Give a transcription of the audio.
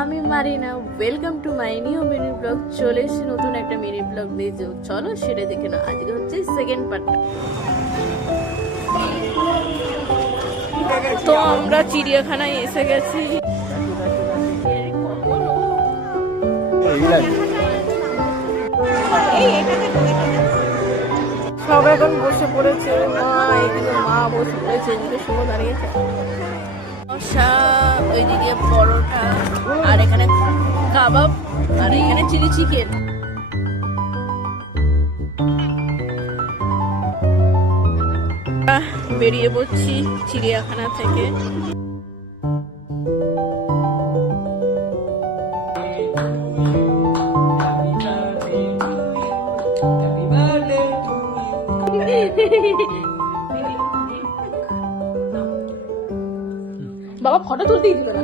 আমি Marina, welcome to my new mini blog. চলে এসেছি নতুন একটা মিনি ব্লগ নিয়ে। চলো সেটা দেখে নাও। আজকে হচ্ছে সেকেন্ড পার্টটা। তো আমরা চিড়িয়াখানায় এসে গেছি। সব এখন বসে পড়েছে। এদিকে মা বসে পড়েছে, এদিকে শুভ দাঁড়িয়েছে। শসা, ওইদিকে পরোটা, আর এখানে কাবাব, আর এখানে চিলি চিকেন। বেরিয়ে পড়ছি চিড়িয়াখানা থেকে। বাবা ফটো তুলতেই দিল না।